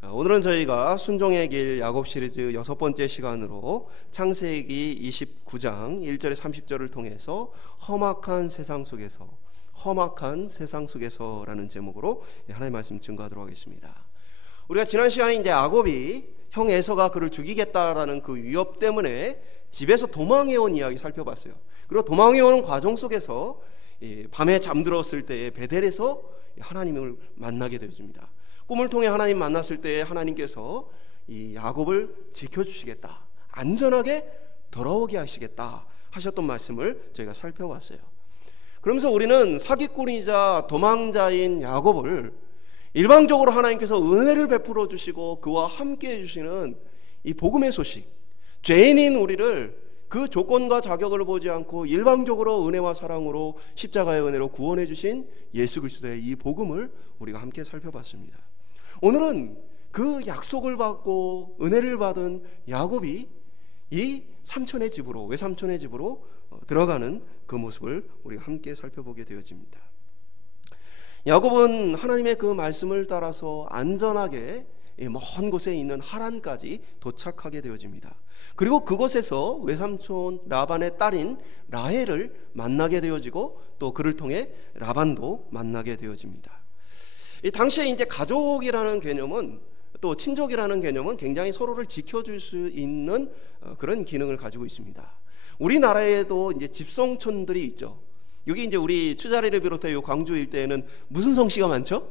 오늘은 저희가 순종의 길 야곱 시리즈 6번째 시간으로 창세기 29장 1절에 30절을 통해서 험악한 세상 속에서라는 제목으로 하나님의 말씀 증거하도록 하겠습니다. 우리가 지난 시간에 이제 야곱이 형 에서가 그를 죽이겠다라는 그 위협 때문에 집에서 도망해온 이야기 살펴봤어요. 그리고 도망해오는 과정 속에서 밤에 잠들었을 때에 베델에서 하나님을 만나게 되어집니다. 꿈을 통해 하나님 만났을 때 하나님께서 이 야곱을 지켜주시겠다, 안전하게 돌아오게 하시겠다 하셨던 말씀을 저희가 살펴봤어요. 그러면서 우리는 사기꾼이자 도망자인 야곱을 일방적으로 하나님께서 은혜를 베풀어 주시고 그와 함께 해주시는 이 복음의 소식, 죄인인 우리를 그 조건과 자격을 보지 않고 일방적으로 은혜와 사랑으로 십자가의 은혜로 구원해 주신 예수 그리스도의 이 복음을 우리가 함께 살펴봤습니다. 오늘은 그 약속을 받고 은혜를 받은 야곱이 이 삼촌의 집으로, 외삼촌의 집으로 들어가는 그 모습을 우리가 함께 살펴보게 되어집니다. 야곱은 하나님의 그 말씀을 따라서 안전하게 먼 곳에 있는 하란까지 도착하게 되어집니다. 그리고 그곳에서 외삼촌 라반의 딸인 라헬을 만나게 되어지고 또 그를 통해 라반도 만나게 되어집니다. 이 당시에 이제 가족이라는 개념은, 또 친족이라는 개념은 굉장히 서로를 지켜줄 수 있는 그런 기능을 가지고 있습니다. 우리나라에도 이제 집성촌들이 있죠. 여기 이제 우리 추자리를 비롯해 요 광주 일대에는 무슨 성씨가 많죠?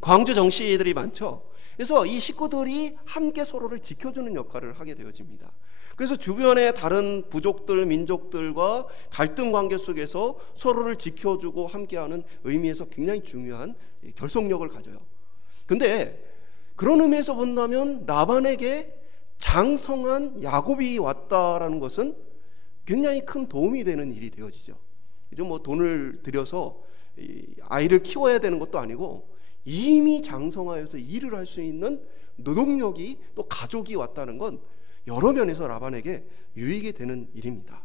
광주 정씨들이 많죠. 그래서 이 식구들이 함께 서로를 지켜주는 역할을 하게 되어집니다. 그래서 주변의 다른 부족들, 민족들과 갈등 관계 속에서 서로를 지켜주고 함께하는 의미에서 굉장히 중요한 결속력을 가져요. 근데 그런 의미에서 본다면 라반에게 장성한 야곱이 왔다라는 것은 굉장히 큰 도움이 되는 일이 되어지죠. 이제 뭐 돈을 들여서 아이를 키워야 되는 것도 아니고 이미 장성하여서 일을 할 수 있는 노동력이, 또 가족이 왔다는 건 여러 면에서 라반에게 유익이 되는 일입니다.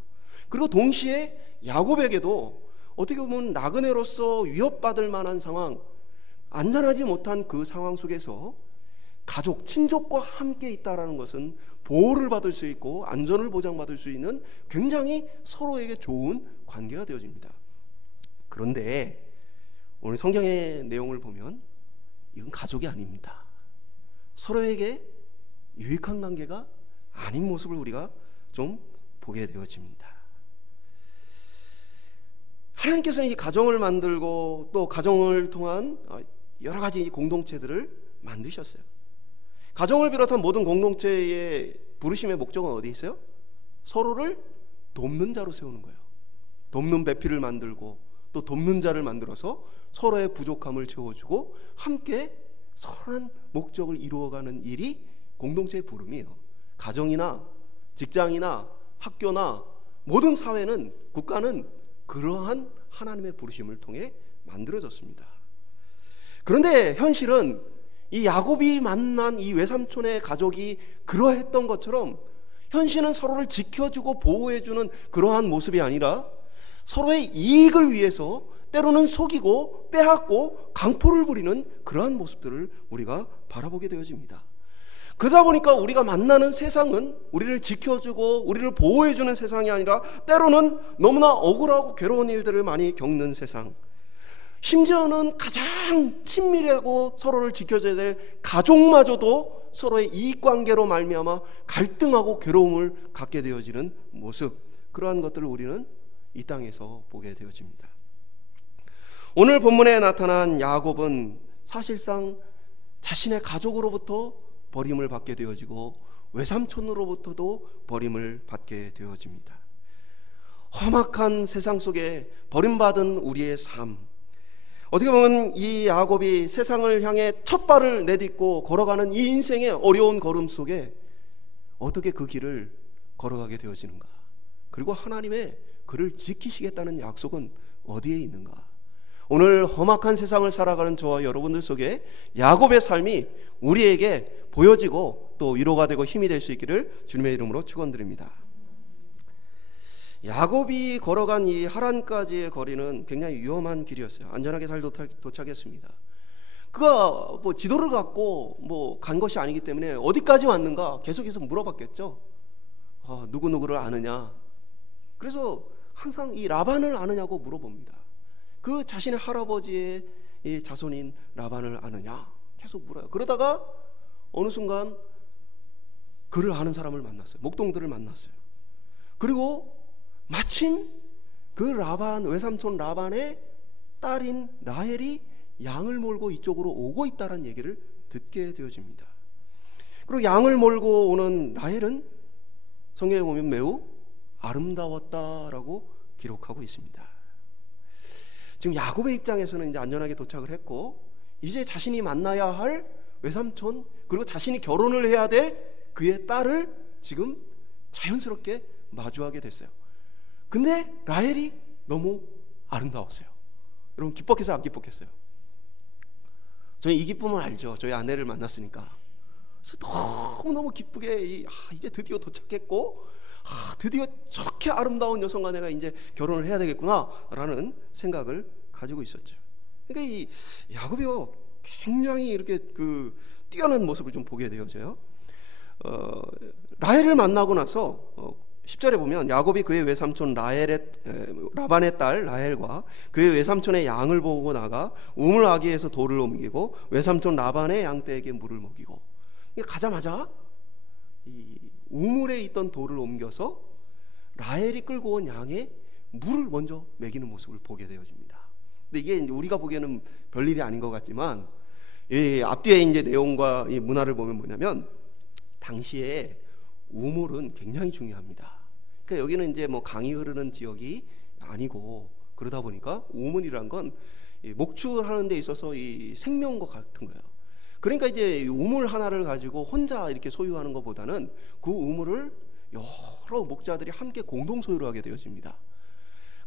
그리고 동시에 야곱에게도 어떻게 보면 나그네로서 위협받을 만한 상황, 안전하지 못한 그 상황 속에서 가족, 친족과 함께 있다는 것은 보호를 받을 수 있고 안전을 보장받을 수 있는 굉장히 서로에게 좋은 관계가 되어집니다. 그런데 오늘 성경의 내용을 보면 이건 가족이 아닙니다. 서로에게 유익한 관계가 아닌 모습을 우리가 좀 보게 되어집니다. 하나님께서는 이 가정을 만들고 또 가정을 통한 여러 가지 공동체들을 만드셨어요. 가정을 비롯한 모든 공동체의 부르심의 목적은 어디 있어요? 서로를 돕는 자로 세우는 거예요. 돕는 배필을 만들고 또 돕는 자를 만들어서 서로의 부족함을 채워주고 함께 선한 목적을 이루어가는 일이 공동체의 부름이에요. 가정이나 직장이나 학교나 모든 사회는, 국가는 그러한 하나님의 부르심을 통해 만들어졌습니다. 그런데 현실은 이 야곱이 만난 이 외삼촌의 가족이 그러했던 것처럼 현실은 서로를 지켜주고 보호해주는 그러한 모습이 아니라 서로의 이익을 위해서 때로는 속이고 빼앗고 강포를 부리는 그러한 모습들을 우리가 바라보게 되어집니다. 그러다 보니까 우리가 만나는 세상은 우리를 지켜주고 우리를 보호해주는 세상이 아니라 때로는 너무나 억울하고 괴로운 일들을 많이 겪는 세상, 심지어는 가장 친밀하고 서로를 지켜줘야 될 가족마저도 서로의 이익관계로 말미암아 갈등하고 괴로움을 갖게 되어지는 모습, 그러한 것들을 우리는 이 땅에서 보게 되어집니다. 오늘 본문에 나타난 야곱은 사실상 자신의 가족으로부터 버림을 받게 되어지고 외삼촌으로부터도 버림을 받게 되어집니다. 험악한 세상 속에 버림받은 우리의 삶, 어떻게 보면 이 야곱이 세상을 향해 첫 발을 내딛고 걸어가는 이 인생의 어려운 걸음 속에 어떻게 그 길을 걸어가게 되어지는가, 그리고 하나님의 그를 지키시겠다는 약속은 어디에 있는가. 오늘 험악한 세상을 살아가는 저와 여러분들 속에 야곱의 삶이 우리에게 보여지고 또 위로가 되고 힘이 될 수 있기를 주님의 이름으로 축원드립니다. 야곱이 걸어간 이 하란까지의 거리는 굉장히 위험한 길이었어요. 안전하게 잘 도착했습니다. 그가 뭐 지도를 갖고 뭐 간 것이 아니기 때문에 어디까지 왔는가 계속해서 물어봤겠죠. 누구누구를 아느냐. 그래서 항상 이 라반을 아느냐고 물어봅니다. 그 자신의 할아버지의 이 자손인 라반을 아느냐 계속 물어요. 그러다가 어느 순간 그를 아는 사람을 만났어요. 목동들을 만났어요. 그리고 마침 그 라반, 외삼촌 라반의 딸인 라헬이 양을 몰고 이쪽으로 오고 있다는 얘기를 듣게 되어집니다. 그리고 양을 몰고 오는 라헬은 성경에 보면 매우 아름다웠다라고 기록하고 있습니다. 지금 야곱의 입장에서는 이제 안전하게 도착을 했고, 이제 자신이 만나야 할 외삼촌, 그리고 자신이 결혼을 해야 될 그의 딸을 지금 자연스럽게 마주하게 됐어요. 근데 라헬이 너무 아름다웠어요. 여러분 기뻤겠어요, 안 기뻤겠어요? 저희 이 기쁨을 알죠. 저희 아내를 만났으니까. 그래서 너무너무 기쁘게 이제 드디어 도착했고, 드디어 저렇게 아름다운 여성과 내가 이제 결혼을 해야 되겠구나 라는 생각을 가지고 있었죠. 그러니까 이 야곱이요 굉장히 이렇게 그 뛰어난 모습을 좀 보게 되어져요. 라헬을 만나고 나서 10절에 보면 야곱이 그의 외삼촌 라반의 딸 라헬과 그의 외삼촌의 양을 보고 나가 우물 아기에서 돌을 옮기고 외삼촌 라반의 양떼에게 물을 먹이고, 가자마자 이 우물에 있던 돌을 옮겨서 라헬이 끌고 온 양에 물을 먼저 먹이는 모습을 보게 되어집니다. 근데 이게 우리가 보기에는 별일이 아닌 것 같지만, 이 앞뒤에 이제 내용과 이 문화를 보면 뭐냐면, 당시에 우물은 굉장히 중요합니다. 그러니까 여기는 이제 뭐 강이 흐르는 지역이 아니고, 그러다 보니까 우물이란 건 목축하는 데 있어서 이 생명과 같은 거예요. 그러니까 이제 우물 하나를 가지고 혼자 이렇게 소유하는 것보다는 그 우물을 여러 목자들이 함께 공동 소유를 하게 되어집니다.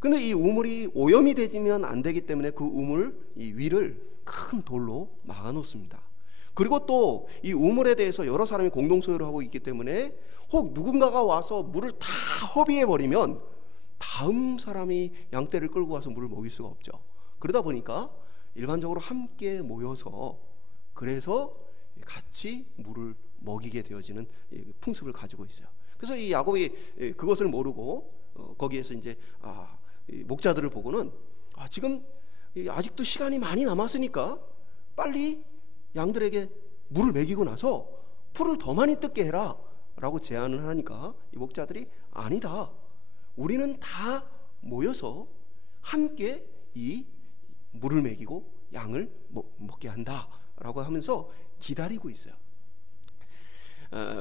근데 이 우물이 오염이 되지면 안 되기 때문에 그 우물 이 위를 큰 돌로 막아 놓습니다. 그리고 또 이 우물에 대해서 여러 사람이 공동 소유를 하고 있기 때문에 혹 누군가가 와서 물을 다 허비해 버리면 다음 사람이 양떼를 끌고 와서 물을 먹일 수가 없죠. 그러다 보니까 일반적으로 함께 모여서, 그래서 같이 물을 먹이게 되어지는 풍습을 가지고 있어요. 그래서 이 야곱이 그것을 모르고 거기에서 이제 목자들을 보고는 지금 아직도 시간이 많이 남았으니까 빨리 양들에게 물을 먹이고 나서 풀을 더 많이 뜯게 해라 라고 제안을 하니까 이 목자들이 아니다, 우리는 다 모여서 함께 이 물을 먹이고 양을 먹게 한다 라고 하면서 기다리고 있어요.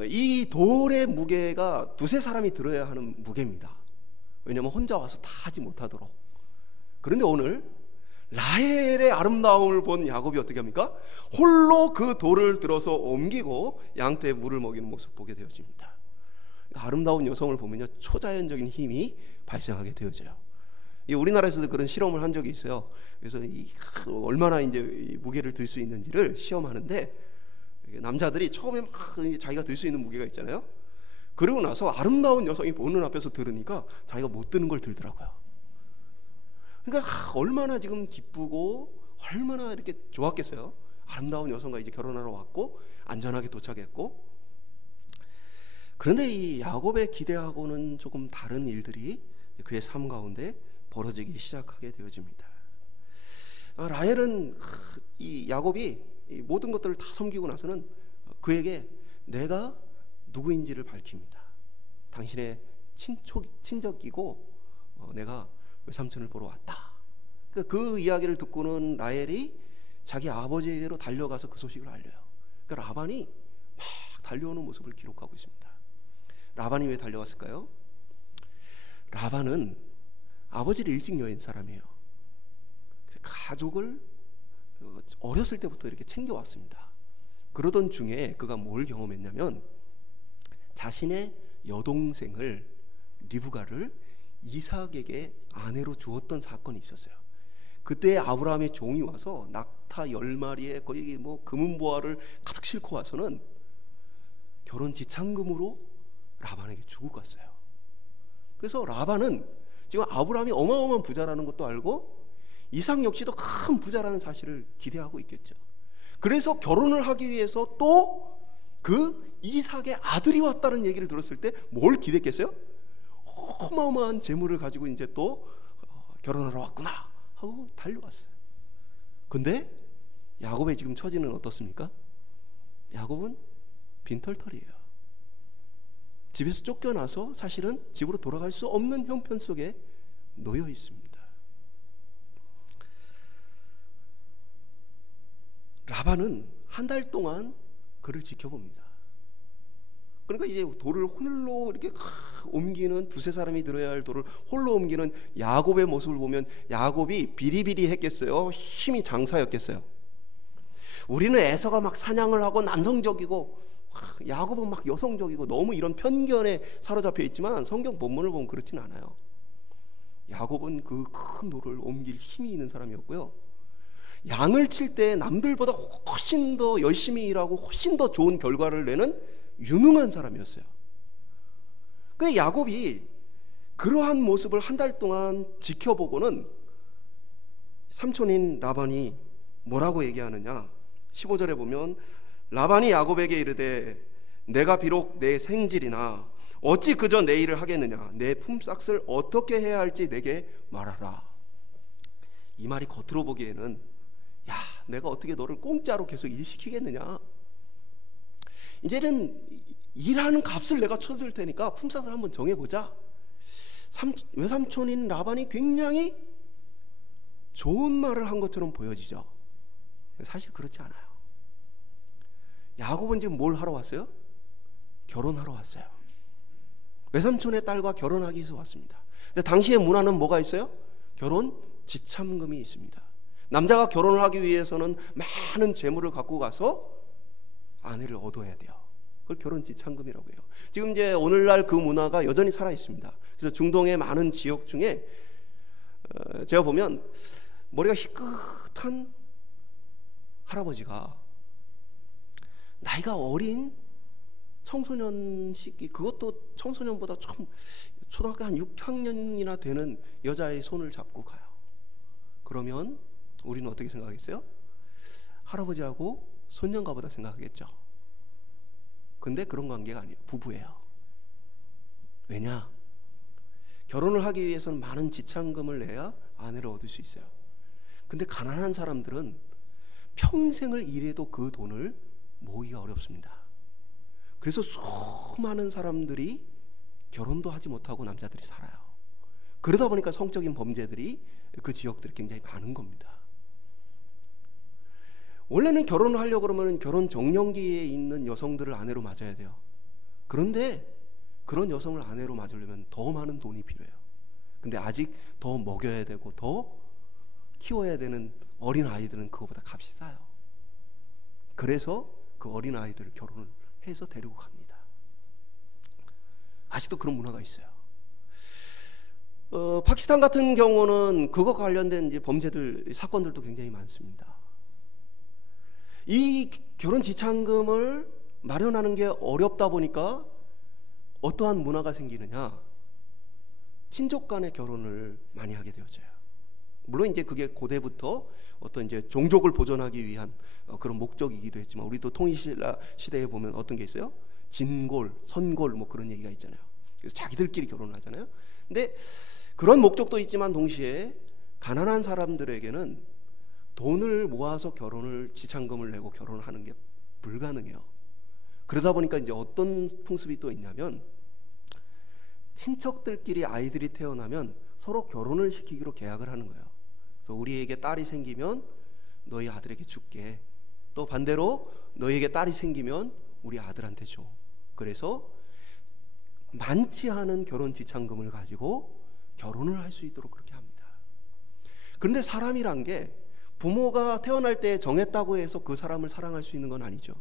이 돌의 무게가 두세 사람이 들어야 하는 무게입니다. 왜냐하면 혼자 와서 다 하지 못하도록. 그런데 오늘 라헬의 아름다움을 본 야곱이 어떻게 합니까? 홀로 그 돌을 들어서 옮기고 양떼에 물을 먹이는 모습 보게 되어집니다. 아름다운 여성을 보면요, 초자연적인 힘이 발생하게 되어져요. 우리나라에서도 그런 실험을 한 적이 있어요. 그래서 얼마나 이제 무게를 들 수 있는지를 시험하는데, 남자들이 처음에 막 자기가 들 수 있는 무게가 있잖아요. 그러고 나서 아름다운 여성이 보는 앞에서 들으니까 자기가 못 드는 걸 들더라고요. 그러니까 얼마나 지금 기쁘고 얼마나 이렇게 좋았겠어요. 아름다운 여성과 이제 결혼하러 왔고 안전하게 도착했고. 그런데 이 야곱의 기대하고는 조금 다른 일들이 그의 삶 가운데 벌어지기 시작하게 되어집니다. 라헬은 이 야곱이 이 모든 것들을 다 섬기고 나서는 그에게 내가 누구인지를 밝힙니다. 당신의 친척이고 내가 외삼촌을 보러 왔다. 그 이야기를 듣고는 라헬이 자기 아버지에게로 달려가서 그 소식을 알려요. 그러니까 라반이 막 달려오는 모습을 기록하고 있습니다. 라반이 왜 달려왔을까요? 라반은 아버지를 일찍 여인 사람이에요. 가족을 어렸을 때부터 이렇게 챙겨왔습니다. 그러던 중에 그가 뭘 경험했냐면, 자신의 여동생을 리브가를 이삭에게 아내로 주었던 사건이 있었어요. 그때 아브라함의 종이 와서 낙타 10마리에 거의 뭐 금은보화를 가득 싣고 와서는 결혼 지참금으로 라반에게 주고 갔어요. 그래서 라반은 지금 아브라함이 어마어마한 부자라는 것도 알고 이삭 역시도 큰 부자라는 사실을 기대하고 있겠죠. 그래서 결혼을 하기 위해서 또 그 이삭의 아들이 왔다는 얘기를 들었을 때 뭘 기대했겠어요? 어마어마한 재물을 가지고 이제 또 결혼하러 왔구나 하고 달려왔어요. 근데 야곱의 지금 처지는 어떻습니까? 야곱은 빈털털이에요. 집에서 쫓겨나서 사실은 집으로 돌아갈 수 없는 형편 속에 놓여 있습니다. 라반은 한 달 동안 그를 지켜봅니다. 그러니까 이제 돌을 홀로 이렇게 옮기는, 두세 사람이 들어야 할 돌을 홀로 옮기는 야곱의 모습을 보면 야곱이 비리비리했겠어요? 힘이 장사였겠어요? 우리는 에서가 막 사냥을 하고 남성적이고 야곱은 막 여성적이고 너무 이런 편견에 사로잡혀 있지만 성경 본문을 보면 그렇진 않아요. 야곱은 그 큰 돌을 옮길 힘이 있는 사람이었고요. 양을 칠 때 남들보다 훨씬 더 열심히 일하고 훨씬 더 좋은 결과를 내는 유능한 사람이었어요. 그 야곱이 그러한 모습을 한 달 동안 지켜보고는 삼촌인 라반이 뭐라고 얘기하느냐? 15절에 보면 라반이 야곱에게 이르되 내가 비록 내 생질이나 어찌 그저 내 일을 하겠느냐? 내 품삯을 어떻게 해야 할지 내게 말하라. 이 말이 겉으로 보기에는 야, 내가 어떻게 너를 공짜로 계속 일시키겠느냐? 이제는 일하는 값을 내가 쳐줄 테니까 품삯을 한번 정해보자. 외삼촌인 라반이 굉장히 좋은 말을 한 것처럼 보여지죠. 사실 그렇지 않아요. 야곱은 지금 뭘 하러 왔어요? 결혼하러 왔어요. 외삼촌의 딸과 결혼하기 위해서 왔습니다. 근데 당시의 문화는 뭐가 있어요? 결혼 지참금이 있습니다. 남자가 결혼을 하기 위해서는 많은 재물을 갖고 가서 아내를 얻어야 돼요. 그걸 결혼 지참금이라고 해요. 지금 이제 오늘날 그 문화가 여전히 살아 있습니다. 그래서 중동의 많은 지역 중에 제가 보면 머리가 희끗한 할아버지가 나이가 어린 청소년 시기, 그것도 청소년보다 좀 초등학교 한 6학년이나 되는 여자의 손을 잡고 가요. 그러면 우리는 어떻게 생각하겠어요? 할아버지하고 손녀인가 보다 생각하겠죠. 근데 그런 관계가 아니에요. 부부예요. 왜냐? 결혼을 하기 위해서는 많은 지참금을 내야 아내를 얻을 수 있어요. 근데 가난한 사람들은 평생을 일해도 그 돈을 모으기가 어렵습니다. 그래서 수많은 사람들이 결혼도 하지 못하고 남자들이 살아요. 그러다 보니까 성적인 범죄들이 그 지역들이 굉장히 많은 겁니다. 원래는 결혼을 하려고 그러면 결혼 정년기에 있는 여성들을 아내로 맞아야 돼요. 그런데 그런 여성을 아내로 맞으려면 더 많은 돈이 필요해요. 근데 아직 더 먹여야 되고 더 키워야 되는 어린 아이들은 그거보다 값이 싸요. 그래서 그 어린 아이들을 결혼을 해서 데리고 갑니다. 아직도 그런 문화가 있어요. 파키스탄 같은 경우는 그거 관련된 이제 범죄들, 사건들도 굉장히 많습니다. 이 결혼 지참금을 마련하는 게 어렵다 보니까 어떠한 문화가 생기느냐? 친족 간의 결혼을 많이 하게 되어져요. 물론 이제 그게 고대부터 어떤 이제 종족을 보존하기 위한 그런 목적이기도 했지만, 우리도 통일신라 시대에 보면 어떤 게 있어요? 진골, 선골 뭐 그런 얘기가 있잖아요. 그래서 자기들끼리 결혼을 하잖아요. 근데 그런 목적도 있지만 동시에 가난한 사람들에게는 돈을 모아서 결혼을 지참금을 내고 결혼을 하는 게 불가능해요. 그러다 보니까 이제 어떤 풍습이 또 있냐면, 친척들끼리 아이들이 태어나면 서로 결혼을 시키기로 계약을 하는 거예요. 그래서 우리에게 딸이 생기면 너희 아들에게 줄게. 또 반대로 너희에게 딸이 생기면 우리 아들한테 줘. 그래서 많지 않은 결혼 지참금을 가지고 결혼을 할 수 있도록 그렇게 합니다. 그런데 사람이란 게 부모가 태어날 때 정했다고 해서 그 사람을 사랑할 수 있는 건 아니죠.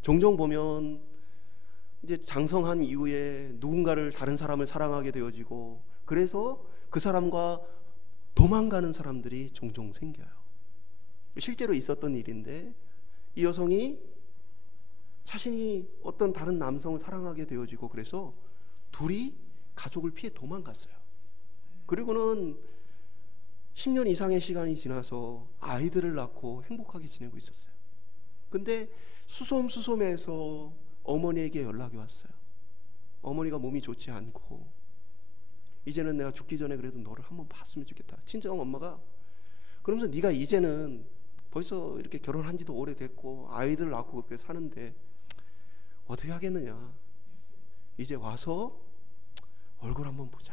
종종 보면 이제 장성한 이후에 누군가를, 다른 사람을 사랑하게 되어지고, 그래서 그 사람과 도망가는 사람들이 종종 생겨요. 실제로 있었던 일인데, 이 여성이 자신이 어떤 다른 남성을 사랑하게 되어지고, 그래서 둘이 가족을 피해 도망갔어요. 그리고는 10년 이상의 시간이 지나서 아이들을 낳고 행복하게 지내고 있었어요. 근데 수솜수솜해서 어머니에게 연락이 왔어요. 어머니가 몸이 좋지 않고 이제는 내가 죽기 전에 그래도 너를 한번 봤으면 좋겠다. 친정 엄마가 그러면서 네가 이제는 벌써 이렇게 결혼한 지도 오래됐고 아이들 낳고 그렇게 사는데 어떻게 하겠느냐. 이제 와서 얼굴 한번 보자.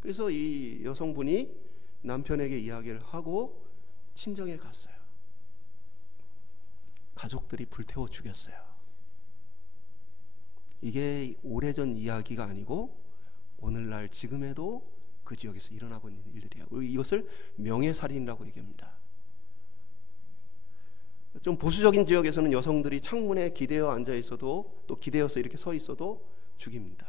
그래서 이 여성분이 남편에게 이야기를 하고 친정에 갔어요. 가족들이 불태워 죽였어요. 이게 오래전 이야기가 아니고 오늘날 지금에도 그 지역에서 일어나고 있는 일들이에요. 이것을 명예살인이라고 얘기합니다. 좀 보수적인 지역에서는 여성들이 창문에 기대어 앉아 있어도 또 기대어서 이렇게 서 있어도 죽입니다.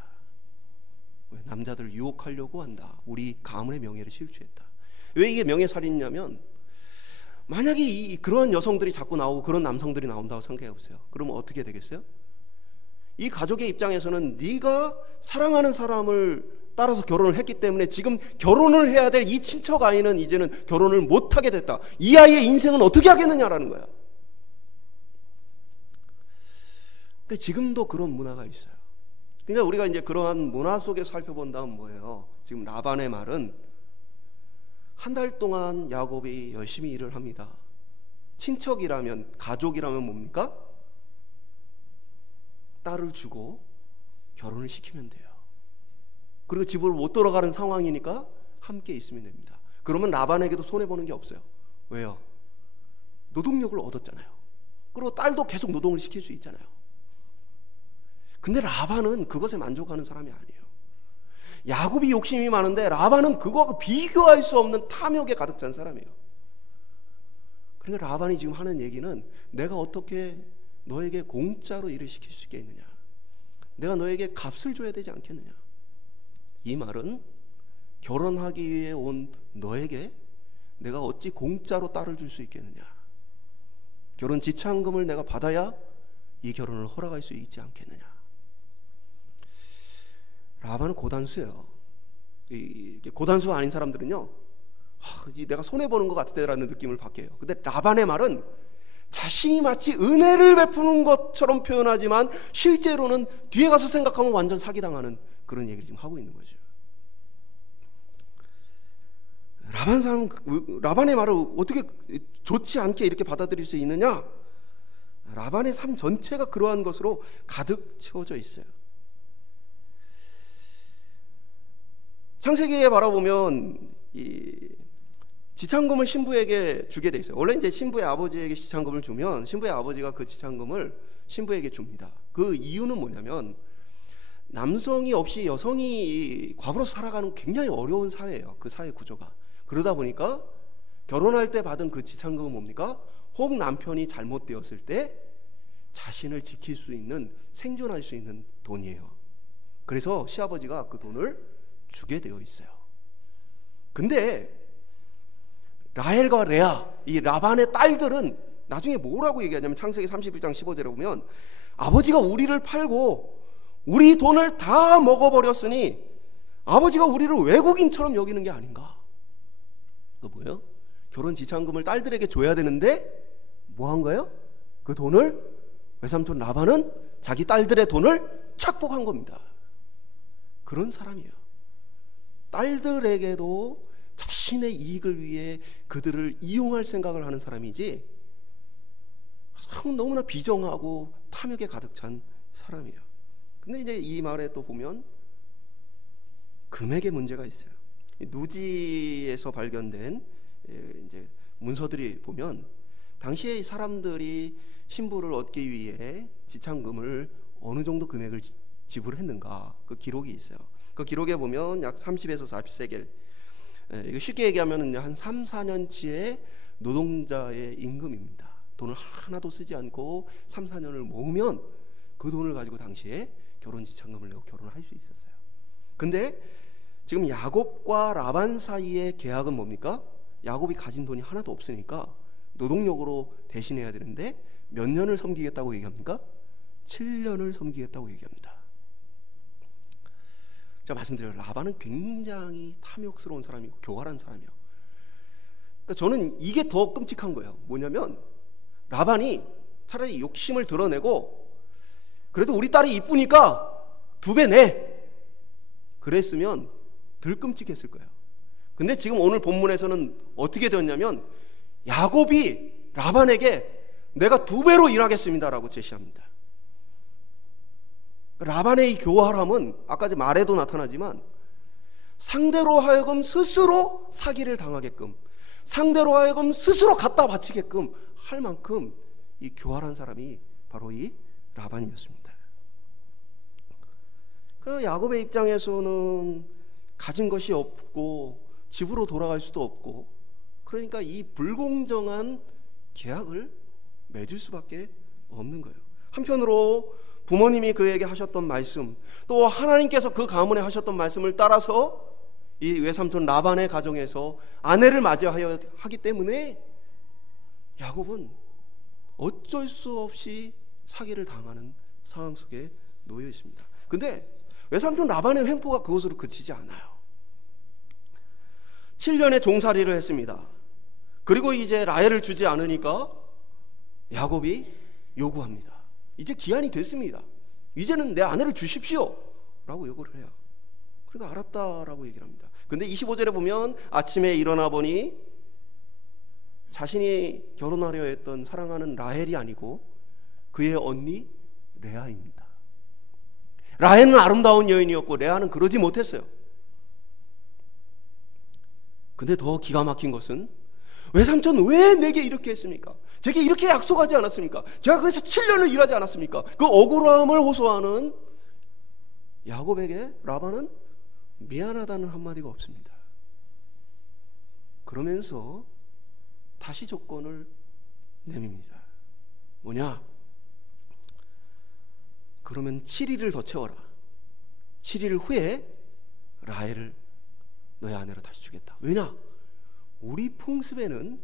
왜? 남자들을 유혹하려고 한다. 우리 가문의 명예를 실추했다. 왜 이게 명예살인이냐면 만약에 그런 여성들이 자꾸 나오고 그런 남성들이 나온다고 생각해 보세요. 그러면 어떻게 되겠어요? 이 가족의 입장에서는 네가 사랑하는 사람을 따라서 결혼을 했기 때문에 지금 결혼을 해야 될 이 친척 아이는 이제는 결혼을 못하게 됐다. 이 아이의 인생은 어떻게 하겠느냐라는 거야. 그러니까 지금도 그런 문화가 있어요. 그러니까 우리가 이제 그러한 문화 속에 살펴본다면 뭐예요? 지금 라반의 말은 한 달 동안 야곱이 열심히 일을 합니다. 친척이라면, 가족이라면 뭡니까? 딸을 주고 결혼을 시키면 돼요. 그리고 집으로 못 돌아가는 상황이니까 함께 있으면 됩니다. 그러면 라반에게도 손해보는 게 없어요. 왜요? 노동력을 얻었잖아요. 그리고 딸도 계속 노동을 시킬 수 있잖아요. 근데 라반은 그것에 만족하는 사람이 아니에요. 야곱이 욕심이 많은데 라반은 그거하고 비교할 수 없는 탐욕에 가득 찬 사람이에요. 그러니까 라반이 지금 하는 얘기는 내가 어떻게 너에게 공짜로 일을 시킬 수 있겠느냐, 내가 너에게 값을 줘야 되지 않겠느냐. 이 말은 결혼하기 위해 온 너에게 내가 어찌 공짜로 딸을 줄 수 있겠느냐, 결혼 지참금을 내가 받아야 이 결혼을 허락할 수 있지 않겠느냐. 라반은 고단수예요. 고단수가 아닌 사람들은요, 내가 손해보는 것 같다라는 느낌을 받게 해요. 근데 라반의 말은 자신이 마치 은혜를 베푸는 것처럼 표현하지만 실제로는 뒤에 가서 생각하면 완전 사기당하는 그런 얘기를 지금 하고 있는 거죠. 라반의 말을 어떻게 좋지 않게 이렇게 받아들일 수 있느냐? 라반의 삶 전체가 그러한 것으로 가득 채워져 있어요. 창세기에 바라보면 이 지참금을 신부에게 주게 돼 있어요. 원래 이제 신부의 아버지에게 지참금을 주면 신부의 아버지가 그 지참금을 신부에게 줍니다. 그 이유는 뭐냐면 남성이 없이 여성이 과부로서 살아가는 굉장히 어려운 사회예요. 그 사회 구조가. 그러다 보니까 결혼할 때 받은 그 지참금은 뭡니까? 혹 남편이 잘못되었을 때 자신을 지킬 수 있는, 생존할 수 있는 돈이에요. 그래서 시아버지가 그 돈을 주게 되어 있어요. 근데 라헬과 레아, 이 라반의 딸들은 나중에 뭐라고 얘기하냐면 창세기 31장 15절에 보면 아버지가 우리를 팔고 우리 돈을 다 먹어버렸으니 아버지가 우리를 외국인처럼 여기는 게 아닌가. 그 뭐예요? 결혼 지참금을 딸들에게 줘야 되는데 뭐 한 거예요? 그 돈을 외삼촌 라반은 자기 딸들의 돈을 착복한 겁니다. 그런 사람이에요. 딸들에게도 자신의 이익을 위해 그들을 이용할 생각을 하는 사람이지 너무나 비정하고 탐욕에 가득 찬 사람이에요. 근데 이제 이 말에 또 보면 금액의 문제가 있어요. 누지에서 발견된 이제 문서들이 보면 당시에 사람들이 신부를 얻기 위해 지참금을 어느 정도 금액을 지불했는가, 그 기록이 있어요. 그 기록에 보면 약 30에서 40세겔, 이거 쉽게 얘기하면 한 3, 4년치의 노동자의 임금입니다. 돈을 하나도 쓰지 않고 3, 4년을 모으면 그 돈을 가지고 당시에 결혼 지참금을 내고 결혼을 할 수 있었어요. 근데 지금 야곱과 라반 사이의 계약은 뭡니까? 야곱이 가진 돈이 하나도 없으니까 노동력으로 대신해야 되는데 몇 년을 섬기겠다고 얘기합니까? 7년을 섬기겠다고 얘기합니다. 제가 말씀드려요. 라반은 굉장히 탐욕스러운 사람이고 교활한 사람이에요. 그러니까 저는 이게 더 끔찍한 거예요. 뭐냐면 라반이 차라리 욕심을 드러내고 그래도 우리 딸이 이쁘니까 2배 내, 그랬으면 덜 끔찍했을 거예요. 근데 지금 오늘 본문에서는 어떻게 되었냐면 야곱이 라반에게 내가 2배로 일하겠습니다라고 제시합니다. 라반의 이 교활함은 아까 말에도 나타나지만 상대로 하여금 스스로 사기를 당하게끔, 상대로 하여금 스스로 갖다 바치게끔 할 만큼 이 교활한 사람이 바로 이 라반이었습니다. 그 야곱의 입장에서는 가진 것이 없고 집으로 돌아갈 수도 없고, 그러니까 이 불공정한 계약을 맺을 수밖에 없는 거예요. 한편으로 부모님이 그에게 하셨던 말씀, 또 하나님께서 그 가문에 하셨던 말씀을 따라서 이 외삼촌 라반의 가정에서 아내를 맞이하여 하기 때문에 야곱은 어쩔 수 없이 사기를 당하는 상황 속에 놓여 있습니다. 근데 외삼촌 라반의 횡포가 그것으로 그치지 않아요. 7년의 종살이를 했습니다. 그리고 이제 라헬을 주지 않으니까 야곱이 요구합니다. 이제 기한이 됐습니다. 이제는 내 아내를 주십시오 라고 요구를 해요. 그러니까 알았다라고 얘기를 합니다. 근데 25절에 보면 아침에 일어나 보니 자신이 결혼하려 했던 사랑하는 라헬이 아니고 그의 언니 레아입니다. 라헬은 아름다운 여인이었고 레아는 그러지 못했어요. 근데 더 기가 막힌 것은 외삼촌 왜 내게 이렇게 했습니까? 제게 이렇게 약속하지 않았습니까? 제가 그래서 7년을 일하지 않았습니까? 그 억울함을 호소하는 야곱에게 라반은 미안하다는 한마디가 없습니다. 그러면서 다시 조건을 내밉니다. 뭐냐? 그러면 7일을 더 채워라. 7일 후에 라헬을 너의 아내로 다시 주겠다. 왜냐? 우리 풍습에는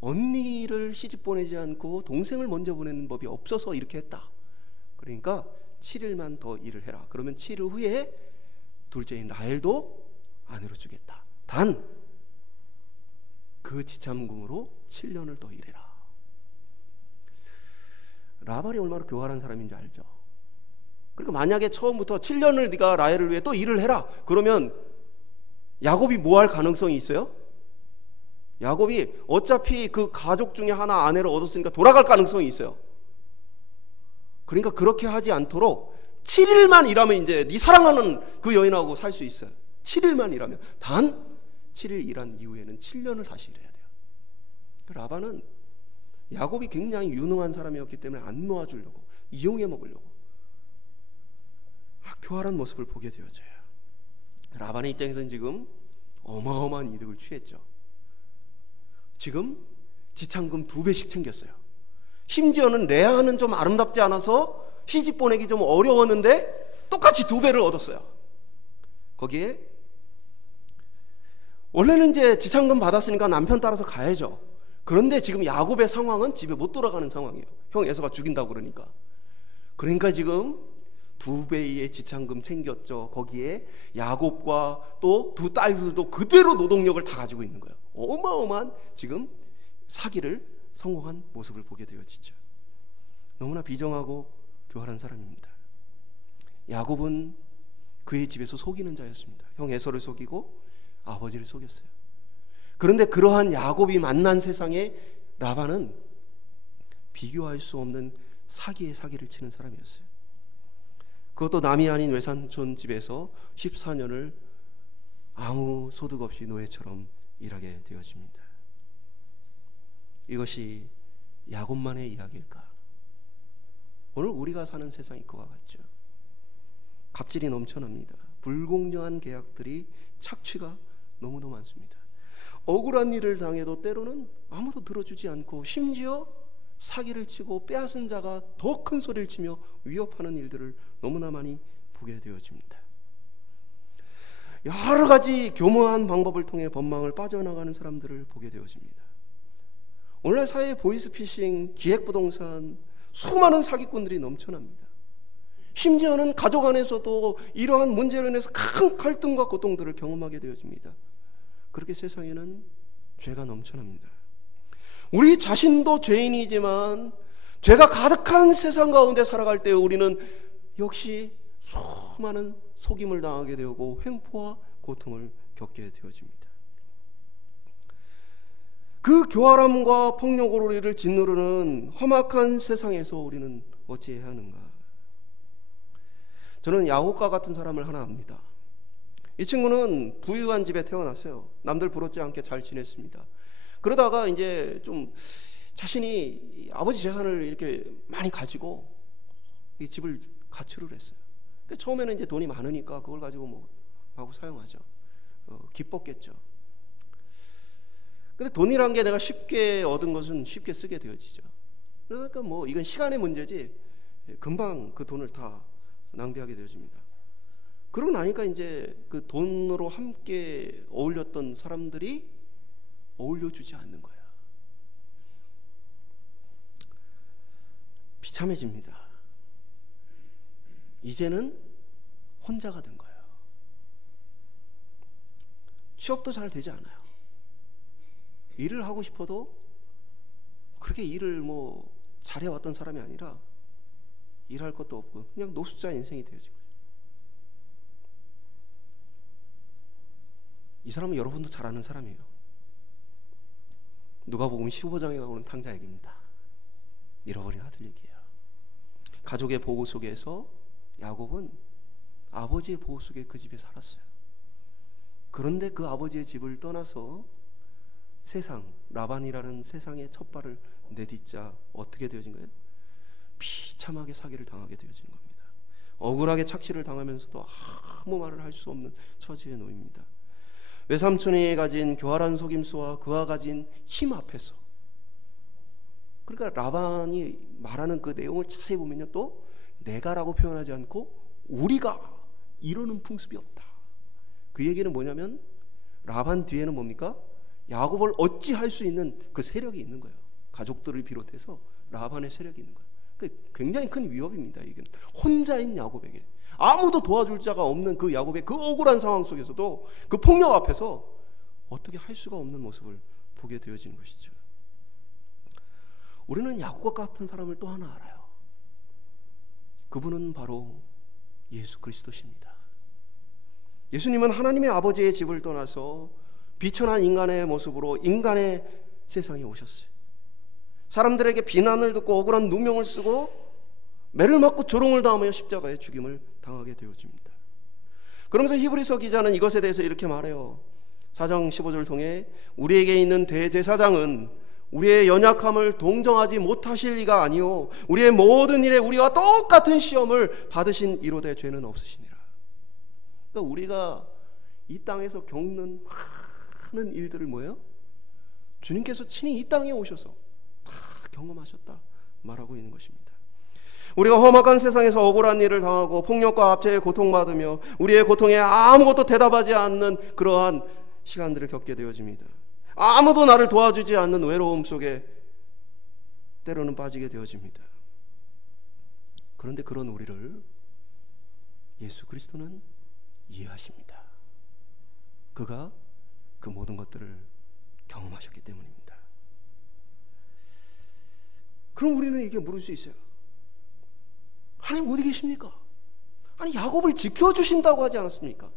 언니를 시집 보내지 않고 동생을 먼저 보내는 법이 없어서 이렇게 했다. 그러니까 7일만 더 일을 해라. 그러면 7일 후에 둘째인 라헬도 아내로 주겠다. 단 그 지참금으로 7년을 더 일해라. 라반이 얼마나 교활한 사람인지 알죠? 그러니까 만약에 처음부터 7년을 네가 라헬을 위해 또 일을 해라. 그러면 야곱이 뭐 할 가능성이 있어요? 야곱이 어차피 그 가족 중에 하나 아내를 얻었으니까 돌아갈 가능성이 있어요. 그러니까 그렇게 하지 않도록 7일만 일하면 이제 네 사랑하는 그 여인하고 살 수 있어요. 7일만 일하면. 단 7일 일한 이후에는 7년을 다시 일해야 돼요. 라반은 야곱이 굉장히 유능한 사람이었기 때문에 안 놓아주려고, 이용해 먹으려고 교활한 모습을 보게 되어져요. 라반의 입장에서는 지금 어마어마한 이득을 취했죠. 지금 지참금 2배씩 챙겼어요. 심지어는 레아는 좀 아름답지 않아서 시집 보내기 좀 어려웠는데 똑같이 2배를 얻었어요. 거기에 원래는 이제 지참금 받았으니까 남편 따라서 가야죠. 그런데 지금 야곱의 상황은 집에 못 돌아가는 상황이에요. 형 에서가 죽인다고 그러니까. 그러니까 지금 2배의 지참금 챙겼죠. 거기에 야곱과 또 2 딸들도 그대로 노동력을 다 가지고 있는 거예요. 어마어마한 지금 사기를 성공한 모습을 보게 되어지죠. 너무나 비정하고 교활한 사람입니다. 야곱은 그의 집에서 속이는 자였습니다. 형 에서를 속이고 아버지를 속였어요. 그런데 그러한 야곱이 만난 세상에 라반은 비교할 수 없는 사기의 사기를 치는 사람이었어요. 그것도 남이 아닌 외삼촌 집에서 14년을 아무 소득 없이 노예처럼 일하게 되어집니다. 이것이 야곱만의 이야기일까? 오늘 우리가 사는 세상이 그와 같죠. 갑질이 넘쳐납니다. 불공정한 계약들이 착취가 너무도 많습니다. 억울한 일을 당해도 때로는 아무도 들어주지 않고 심지어 사기를 치고 빼앗은 자가 더 큰 소리를 치며 위협하는 일들을 너무나 많이 보게 되어집니다. 여러 가지 교묘한 방법을 통해 법망을 빠져나가는 사람들을 보게 되어집니다. 오늘날 사회에 보이스피싱, 기획부동산, 수많은 사기꾼들이 넘쳐납니다. 심지어는 가족 안에서도 이러한 문제로 인해서 큰 갈등과 고통들을 경험하게 되어집니다. 그렇게 세상에는 죄가 넘쳐납니다. 우리 자신도 죄인이지만 죄가 가득한 세상 가운데 살아갈 때 우리는 역시 수많은 속임을 당하게 되고 횡포와 고통을 겪게 되어집니다. 그 교활함과 폭력으로 우리를 짓누르는 험악한 세상에서 우리는 어찌해야 하는가? 저는 야곱과 같은 사람을 하나 압니다. 이 친구는 부유한 집에 태어났어요. 남들 부럽지 않게 잘 지냈습니다. 그러다가 이제 좀 자신이 아버지 재산을 이렇게 많이 가지고 이 집을 가출을 했어요. 그러니까 처음에는 이제 돈이 많으니까 그걸 가지고 뭐 하고 사용하죠. 기뻤겠죠. 근데 돈이란 게 내가 쉽게 얻은 것은 쉽게 쓰게 되어지죠. 그러니까 뭐 이건 시간의 문제지 금방 그 돈을 다 낭비하게 되어집니다. 그러고 나니까 이제 그 돈으로 함께 어울렸던 사람들이 어울려주지 않는 거야. 비참해집니다. 이제는 혼자가 된 거예요. 취업도 잘 되지 않아요. 일을 하고 싶어도 그렇게 일을 뭐 잘해왔던 사람이 아니라 일할 것도 없고 그냥 노숙자 인생이 되어지고, 이 사람은 여러분도 잘 아는 사람이에요. 누가복음 15장에 나오는 탕자 얘기입니다. 잃어버린 아들 얘기예요. 가족의 보호 속에서 야곱은 아버지의 보호 속에 그 집에 살았어요. 그런데 그 아버지의 집을 떠나서 세상, 라반이라는 세상의 첫 발을 내딛자 어떻게 되어진 거예요? 비참하게 사기를 당하게 되어진 겁니다. 억울하게 착취를 당하면서도 아무 말을 할 수 없는 처지에 놓입니다. 외삼촌이 가진 교활한 속임수와 그가 가진 힘 앞에서, 그러니까 라반이 말하는 그 내용을 자세히 보면요, 또 내가라고 표현하지 않고 우리가 이러는 풍습이 없다. 그 얘기는 뭐냐면 라반 뒤에는 뭡니까? 야곱을 어찌할 수 있는 그 세력이 있는 거예요. 가족들을 비롯해서 라반의 세력이 있는 거예요. 굉장히 큰 위협입니다. 이게 혼자인 야곱에게, 아무도 도와줄 자가 없는 그 야곱의 그 억울한 상황 속에서도 그 폭력 앞에서 어떻게 할 수가 없는 모습을 보게 되어지는 것이죠. 우리는 야곱과 같은 사람을 또 하나 알아요. 그분은 바로 예수 그리스도십니다. 예수님은 하나님의 아버지의 집을 떠나서 비천한 인간의 모습으로 인간의 세상에 오셨어요. 사람들에게 비난을 듣고 억울한 누명을 쓰고 매를 맞고 조롱을 당하며 십자가의 죽임을 당하게 되어집니다. 그러면서 히브리서 기자는 이것에 대해서 이렇게 말해요. 4장 15절을 통해 우리에게 있는 대제사장은 우리의 연약함을 동정하지 못하실 리가 아니요 우리의 모든 일에 우리와 똑같은 시험을 받으신 이로되 죄는 없으시니라. 그러니까 우리가 이 땅에서 겪는 많은 일들을 뭐예요? 주님께서 친히 이 땅에 오셔서 다 경험하셨다 말하고 있는 것입니다. 우리가 험악한 세상에서 억울한 일을 당하고 폭력과 압제에 고통받으며 우리의 고통에 아무것도 대답하지 않는 그러한 시간들을 겪게 되어집니다. 아무도 나를 도와주지 않는 외로움 속에 때로는 빠지게 되어집니다. 그런데 그런 우리를 예수 그리스도는 이해하십니다. 그가 그 모든 것들을 경험하셨기 때문입니다. 그럼 우리는 이게 물을 수 있어요. 하나님 어디 계십니까? 아니 야곱을 지켜주신다고 하지 않았습니까?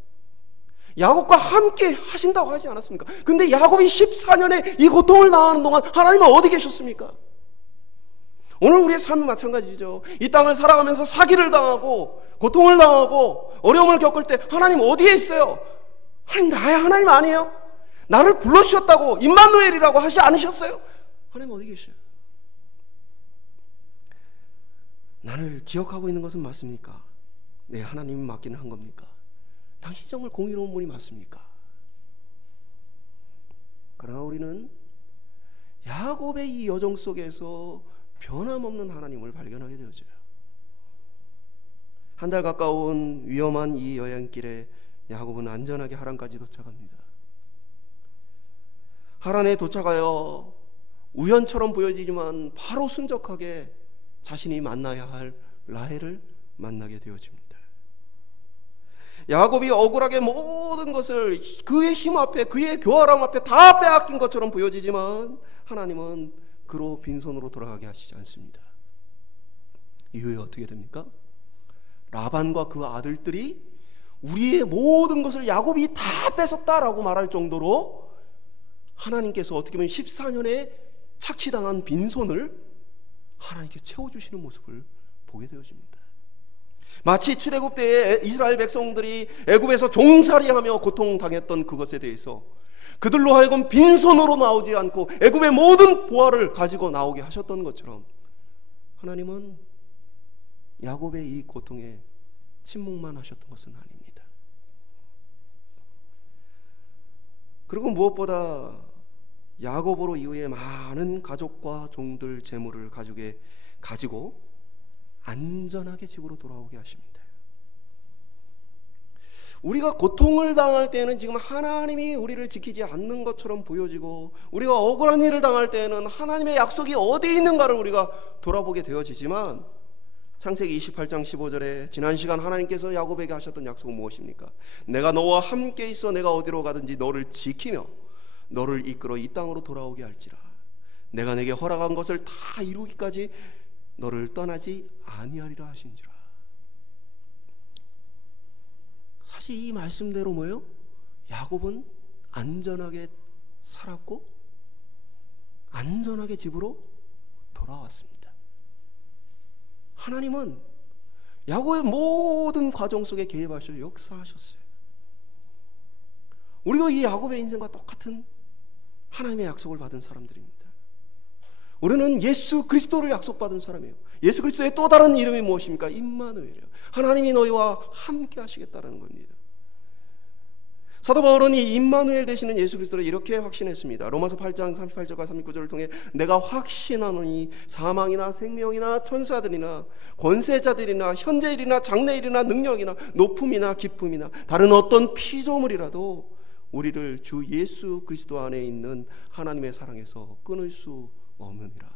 야곱과 함께 하신다고 하지 않았습니까? 근데 야곱이 14년에 이 고통을 당하는 동안 하나님은 어디 계셨습니까? 오늘 우리의 삶은 마찬가지죠. 이 땅을 살아가면서 사기를 당하고 고통을 당하고 어려움을 겪을 때 하나님 어디에 있어요? 하나님 나의 하나님 아니에요? 나를 불러주셨다고 임마누엘이라고 하지 않으셨어요? 하나님 어디 계셔요? 나를 기억하고 있는 것은 맞습니까? 네, 하나님이 맞기는 한 겁니까? 당신이 정말 공의로운 분이 맞습니까? 그러나 우리는 야곱의 이 여정 속에서 변함없는 하나님을 발견하게 되어져요. 한 달 가까운 위험한 이 여행길에 야곱은 안전하게 하란까지 도착합니다. 하란에 도착하여 우연처럼 보여지지만 바로 순적하게 자신이 만나야 할 라헬을 만나게 되어집니다. 야곱이 억울하게 모든 것을 그의 힘 앞에, 그의 교활함 앞에 다 빼앗긴 것처럼 보여지지만 하나님은 그로 빈손으로 돌아가게 하시지 않습니다. 이후에 어떻게 됩니까? 라반과 그 아들들이 우리의 모든 것을 야곱이 다 뺏었다라고 말할 정도로 하나님께서 어떻게 보면 14년에 착취당한 빈손을 하나님께 채워주시는 모습을 보게 되어집니다. 마치 출애굽 때에 이스라엘 백성들이 애굽에서 종살이하며 고통당했던 그것에 대해서 그들로 하여금 빈손으로 나오지 않고 애굽의 모든 보화를 가지고 나오게 하셨던 것처럼 하나님은 야곱의 이 고통에 침묵만 하셨던 것은 아닙니다. 그리고 무엇보다 야곱으로 이후에 많은 가족과 종들 재물을 가지고 안전하게 집으로 돌아오게 하십니다. 우리가 고통을 당할 때는 지금 하나님이 우리를 지키지 않는 것처럼 보여지고, 우리가 억울한 일을 당할 때는 하나님의 약속이 어디 있는가를 우리가 돌아보게 되어지지만, 창세기 28장 15절에 지난 시간 하나님께서 야곱에게 하셨던 약속은 무엇입니까? 내가 너와 함께 있어 내가 어디로 가든지 너를 지키며 너를 이끌어 이 땅으로 돌아오게 할지라. 내가 내게 허락한 것을 다 이루기까지 너를 떠나지 아니하리라 하신지라. 사실 이 말씀대로 뭐예요? 야곱은 안전하게 살았고 안전하게 집으로 돌아왔습니다. 하나님은 야곱의 모든 과정 속에 개입하셔서 역사하셨어요. 우리도 이 야곱의 인생과 똑같은 하나님의 약속을 받은 사람들입니다. 우리는 예수 그리스도를 약속받은 사람이에요. 예수 그리스도의 또 다른 이름이 무엇입니까? 임마누엘이에요. 하나님이 너희와 함께 하시겠다는 겁니다. 사도 바울은 이 임마누엘 되시는 예수 그리스도를 이렇게 확신했습니다. 로마서 8장 38절과 39절을 통해 내가 확신하노니 사망이나 생명이나 천사들이나 권세자들이나 현재일이나 장래일이나 능력이나 높음이나 기쁨이나 다른 어떤 피조물이라도 우리를 주 예수 그리스도 안에 있는 하나님의 사랑에서 끊을 수 없느니라.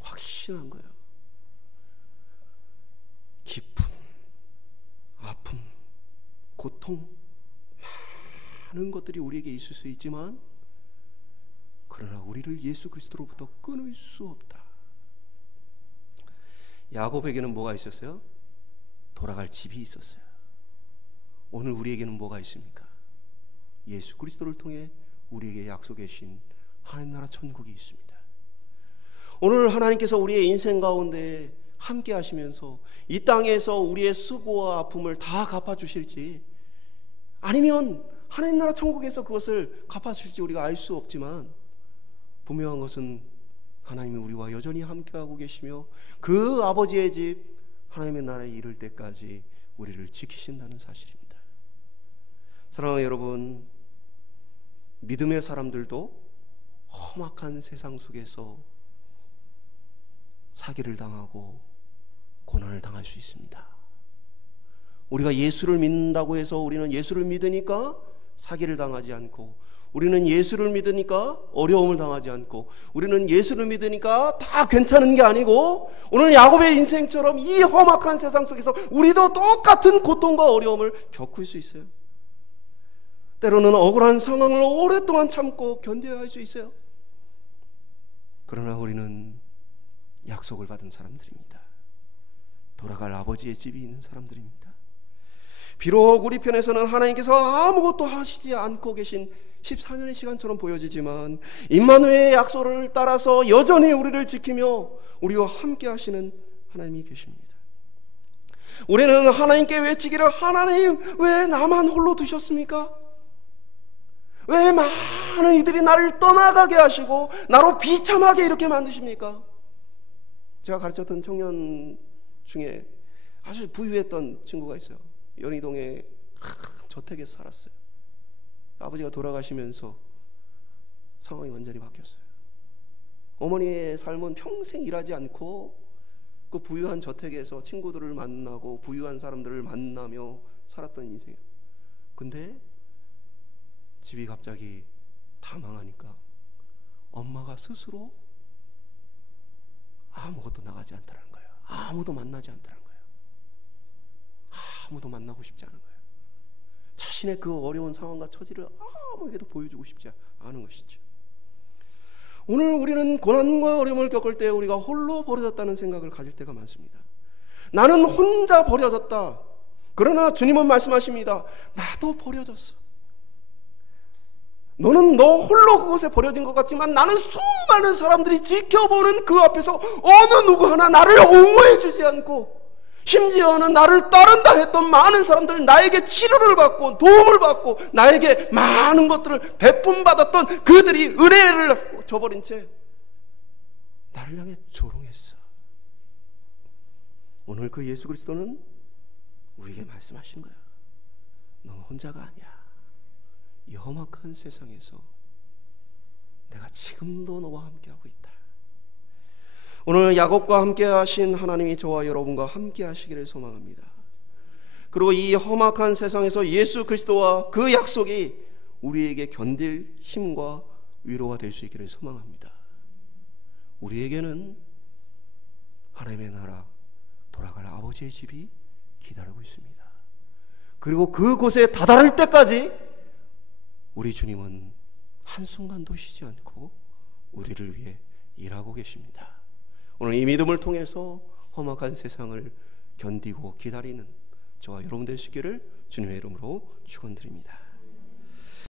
확신한 거예요. 기쁨, 아픔, 고통, 많은 것들이 우리에게 있을 수 있지만 그러나 우리를 예수 그리스도로부터 끊을 수 없다. 야곱에게는 뭐가 있었어요? 돌아갈 집이 있었어요. 오늘 우리에게는 뭐가 있습니까? 예수 그리스도를 통해 우리에게 약속해 주신 하나님 나라 천국이 있습니다. 오늘 하나님께서 우리의 인생 가운데 함께 하시면서 이 땅에서 우리의 수고와 아픔을 다 갚아주실지, 아니면 하나님 나라 천국에서 그것을 갚아주실지 우리가 알 수 없지만 분명한 것은 하나님이 우리와 여전히 함께하고 계시며 그 아버지의 집 하나님의 나라에 이를 때까지 우리를 지키신다는 사실입니다. 사랑하는 여러분, 믿음의 사람들도 험악한 세상 속에서 사기를 당하고 고난을 당할 수 있습니다. 우리가 예수를 믿는다고 해서 우리는 예수를 믿으니까 사기를 당하지 않고, 우리는 예수를 믿으니까 어려움을 당하지 않고, 우리는 예수를 믿으니까 다 괜찮은 게 아니고, 오늘 야곱의 인생처럼 이 험악한 세상 속에서 우리도 똑같은 고통과 어려움을 겪을 수 있어요. 때로는 억울한 상황을 오랫동안 참고 견뎌야 할 수 있어요. 그러나 우리는 약속을 받은 사람들입니다. 돌아갈 아버지의 집이 있는 사람들입니다. 비록 우리 편에서는 하나님께서 아무것도 하시지 않고 계신 14년의 시간처럼 보여지지만 임마누엘의 약속을 따라서 여전히 우리를 지키며 우리와 함께 하시는 하나님이 계십니다. 우리는 하나님께 외치기를, 하나님 왜 나만 홀로 두셨습니까? 왜 많은 이들이 나를 떠나가게 하시고 나로 비참하게 이렇게 만드십니까? 제가 가르쳤던 청년 중에 아주 부유했던 친구가 있어요. 연희동에 저택에서 살았어요. 아버지가 돌아가시면서 상황이 완전히 바뀌었어요. 어머니의 삶은 평생 일하지 않고 그 부유한 저택에서 친구들을 만나고 부유한 사람들을 만나며 살았던 인생이에요. 근데 집이 갑자기 다 망하니까 엄마가 스스로 아무것도 나가지 않더라는 거예요. 아무도 만나지 않더라는 거예요. 아무도 만나고 싶지 않은 거예요. 자신의 그 어려운 상황과 처지를 아무에게도 보여주고 싶지 않은 것이죠. 오늘 우리는 고난과 어려움을 겪을 때 우리가 홀로 버려졌다는 생각을 가질 때가 많습니다. 나는 혼자 버려졌다. 그러나 주님은 말씀하십니다. 나도 버려졌어. 너는 너 홀로 그곳에 버려진 것 같지만 나는 수많은 사람들이 지켜보는 그 앞에서 어느 누구 하나 나를 옹호해 주지 않고, 심지어는 나를 따른다 했던 많은 사람들, 나에게 치료를 받고 도움을 받고 나에게 많은 것들을 베품받았던 그들이 은혜를 저버린 채 나를 향해 조롱했어. 오늘 그 예수 그리스도는 우리에게 말씀하신 거야. 너 혼자가 아니야. 이 험악한 세상에서 내가 지금도 너와 함께하고 있다. 오늘 야곱과 함께 하신 하나님이 저와 여러분과 함께 하시기를 소망합니다. 그리고 이 험악한 세상에서 예수 그리스도와 그 약속이 우리에게 견딜 힘과 위로가 될 수 있기를 소망합니다. 우리에게는 하나님의 나라, 돌아갈 아버지의 집이 기다리고 있습니다. 그리고 그곳에 다다를 때까지 우리 주님은 한순간도 쉬지 않고 우리를 위해 일하고 계십니다. 오늘 이 믿음을 통해서 험악한 세상을 견디고 기다리는 저와 여러분 되시기를 주님의 이름으로 축원드립니다.